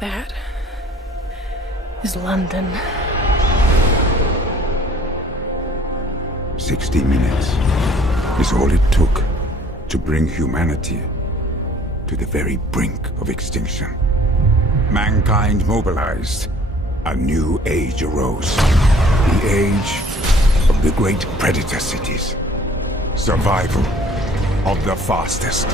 That is London. 60 minutes is all it took to bring humanity to the very brink of extinction. Mankind mobilized. A new age arose. The age of the great predator cities. Survival of the fastest.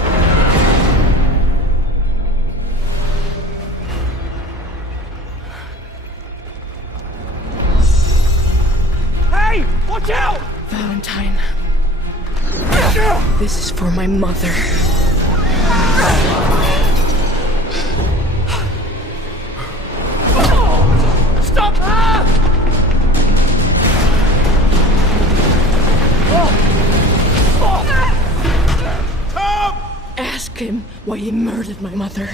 Hey! Watch out! Valentine. This is for my mother. Stop her! Tom! Ask him why he murdered my mother.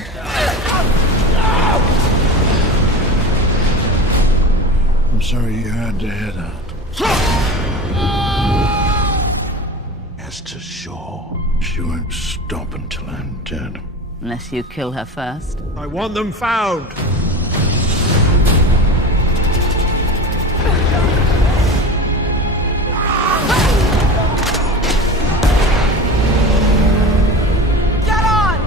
I'm sorry you had to hear that. As to Shaw, she won't stop until I'm dead. Unless you kill her first. I want them found! Get on!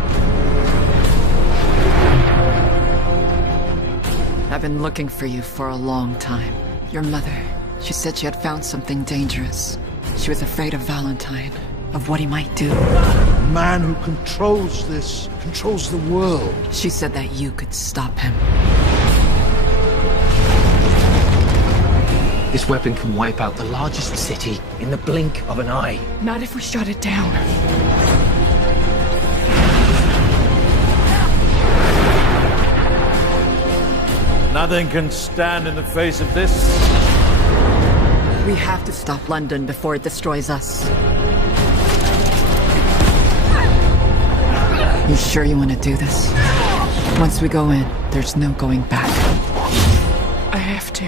I've been looking for you for a long time. Your mother, she said she had found something dangerous. She was afraid of Valentine, of what he might do. The man who controls this controls the world. She said that you could stop him. This weapon can wipe out the largest city in the blink of an eye. Not if we shut it down. Nothing can stand in the face of this. We have to stop London before it destroys us. You sure you want to do this? Once we go in, there's no going back. I have to.